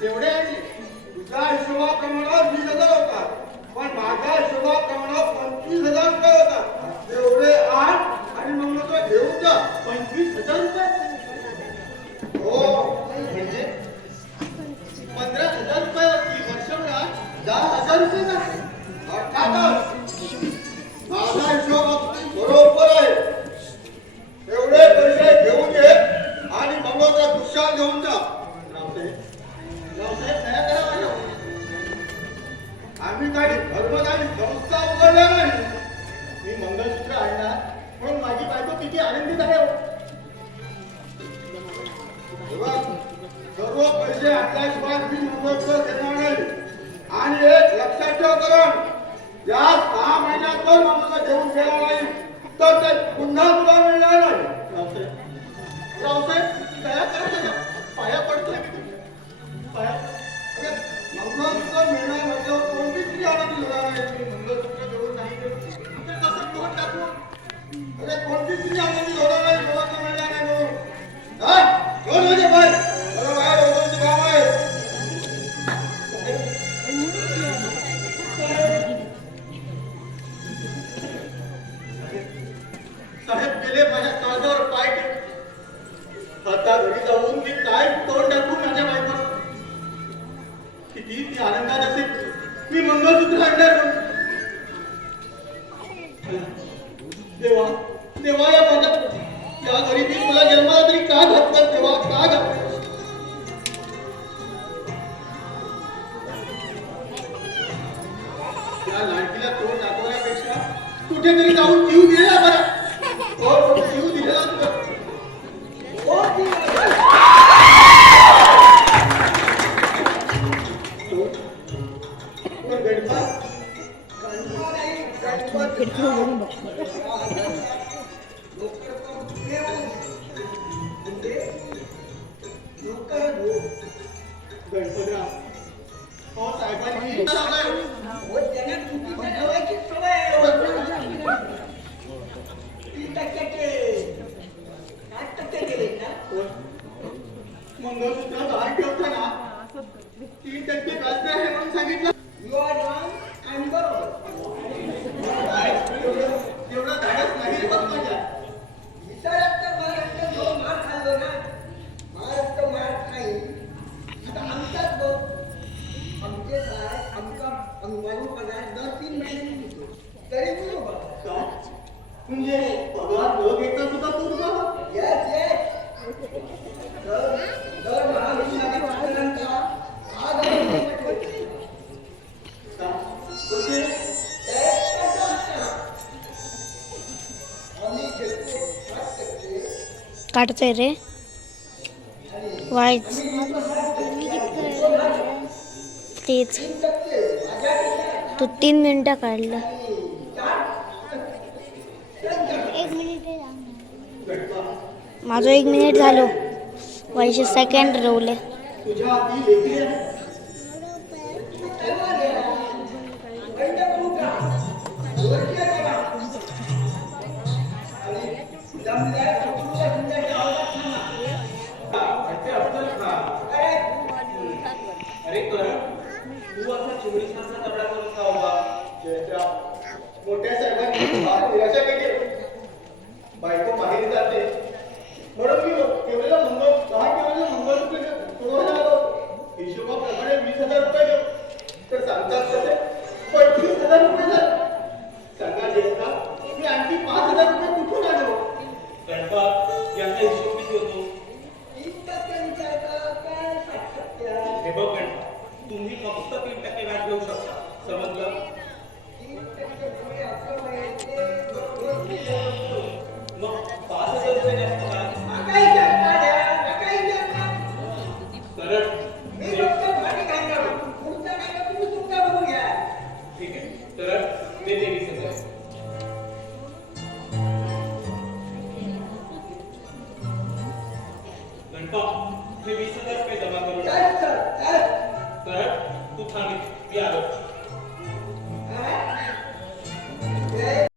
तेवढे तुझ्या हिशोबाप्रमाणे 20,000 होता, पण माझ्या हिशोबाप्रमाणे 25,000 रुपये होता. तेवढे आण आणि मग तो घेऊन जा. 25,000 रुपये? हो, म्हणजे 15,000 रुपये वर्षभरात 10,000 रुपये का? अर्थातच माझा हिशोब बरोबर आहे. एवढे पैसे घेऊन ये आणि मंगळचा खुशाल घेऊन जा. रावसाहेब दया करा माझ्या. आम्ही काही धर्मदारी संस्था उघडल्या नाही. मी मंगळसूत्र आणणार म्हणून माझी बायको किती आनंदित आहे. सर्व पैसे आपल्याशिवाय मी मंगळसूत्र देणार नाही. आणि एक लक्षात ठेव करून, या 6 महिन्यात जर मंगळसूत्र घेऊन गेला नाही तर ते पुन्हा तुला मिळणार नाही. रावसाहेब दया करा, पाया पडतोय मी तुमच्या पाया. मंगळसूत्र मिळणार म्हटल्यावर कोणती स्त्री आनंदी होणार नाही. मी मंगळसूत्र घेऊन नाही गेलो तर कसं तोंड टाकू? अरे कोणती स्त्री आनंदी होणार नाही मंगळसूत्र मिळणार नाही म्हणून. हा घेऊन म्हणजे बाहेर मला बाहेर होतो काम आहे. साहेब गेले माझ्या तळावर पाय ठेवून. आता घरी जाऊन मी काय तोंड टाकू माझ्या बायकोला? किती ती आनंदात असेल. मी मंगळसूत्र आणणार म्हणून. देवा देवा, या माझ्या या गरीबी मला जन्माला तरी का घातलं देवा, का घातलं? या लाडकीला तोंड दाखवण्यापेक्षा कुठेतरी जाऊन जीव दिलेला बरा. जीव दिलेला मंगळसूत्रात हार ठेवताना 3% व्याज आहे म्हणून सांगितलं. तेवढा धाडस नाही होत माझ्या. महाराष्ट्र मार खाल्लो ना, महाराष्ट्र मार खाईल. आता आमचाच बघ, आमचे काय आमका अंगवारूपणा दर 3 महिन्यांनी देतो तरी बरोबर. म्हणजे पगार न घेता सुद्धा तू बघा. येस येस, दर महाविद्यालयात वाढल्यानंतर आज काढतोय रे वाईच तेच. तू 3 मिनिटं काढलं. 1 मिनिट माझं 1 मिनिट झालो. 22 सेकंड रवले. तुझ्या हाती लेकरी आहे. अरे कर तू असा चिमणीसारखा तबडा करून का उभा? मोठ्या साहेबांनी निराशा केली. बायको माहेरी जाते म्हणून मी केवढ्याला मंगळसूत्र तोडायला आलो. हिशोबाप्रमाणे 20,000 रुपये घेऊ तर सांगतात तसे 25,000 रुपये झाले. सांगा जेव्हा मी आणखी 5,000 रुपये कुठून आलो? गणपत याचा हिशोब किती होतो? हे बघ गणपत, तुम्ही फक्त 3% व्याज घेऊ शकता. समजलं? मग 5,000 रुपये जास्त का? ठीक आहे, तर ते 23,000. गणपत हे 20,000 रुपये जमा करू. तर तू थांब, मी आलो.